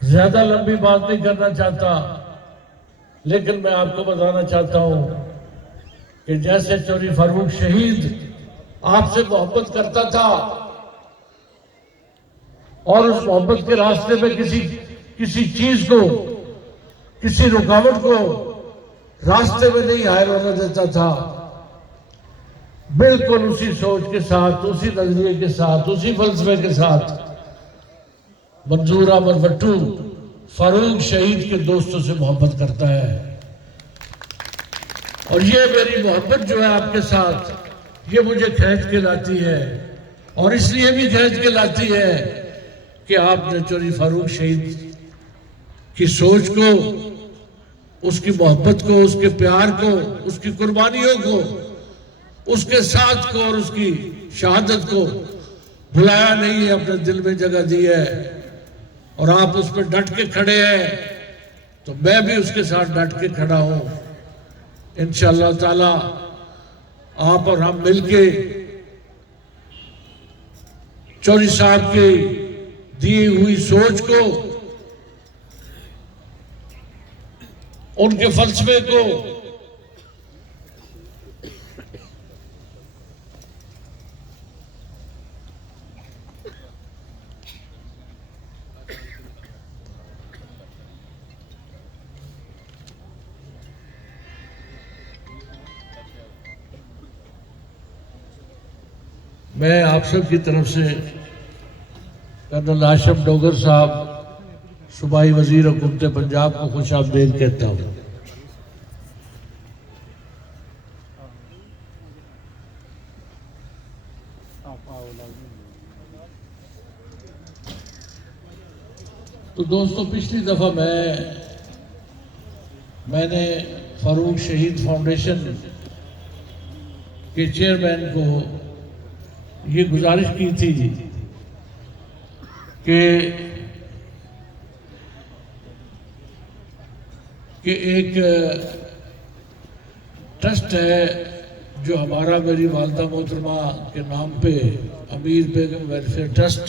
ज्यादा लंबी बात नहीं करना चाहता, लेकिन मैं आपको बताना चाहता हूं कि जैसे चौधरी फारूक शहीद आपसे मोहब्बत करता था और उस मोहब्बत के रास्ते में किसी चीज को, किसी रुकावट को रास्ते में नहीं हायर होने देता था, बिल्कुल उसी सोच के साथ, उसी नजरिए के साथ, उसी फलसफे के साथ मंजूर अहमद भट्टू फारूक शहीद के दोस्तों से मोहब्बत करता है। और ये मेरी मोहब्बत जो है आपके साथ, ये मुझे खींच के लाती है, और इसलिए भी खींच के लाती है कि आपने चौधरी फारूक शहीद की सोच को, उसकी मोहब्बत को, उसके प्यार को, उसकी कुर्बानियों को, उसके साथ को और उसकी शहादत को भुलाया नहीं है, अपने दिल में जगह दी है, और आप उस पर डट के खड़े हैं, तो मैं भी उसके साथ डट के खड़ा हूं। इंशाअल्लाह ताला आप और हम मिलके चौधरी साहब की दी हुई सोच को, उनके फलसफे को मैं आप सब की तरफ से कर्नल आशम डोगर साहब, सूबाई वजीर हुकूमत पंजाब को खुश आमदीद कहता हूँ। तो दोस्तों, पिछली दफा मैंने फारूक शहीद फाउंडेशन के चेयरमैन को ये गुजारिश की थी कि एक ट्रस्ट है जो हमारा, मेरी वालदा मोहतरमा के नाम पे, अमीर बेगम वेलफेयर ट्रस्ट,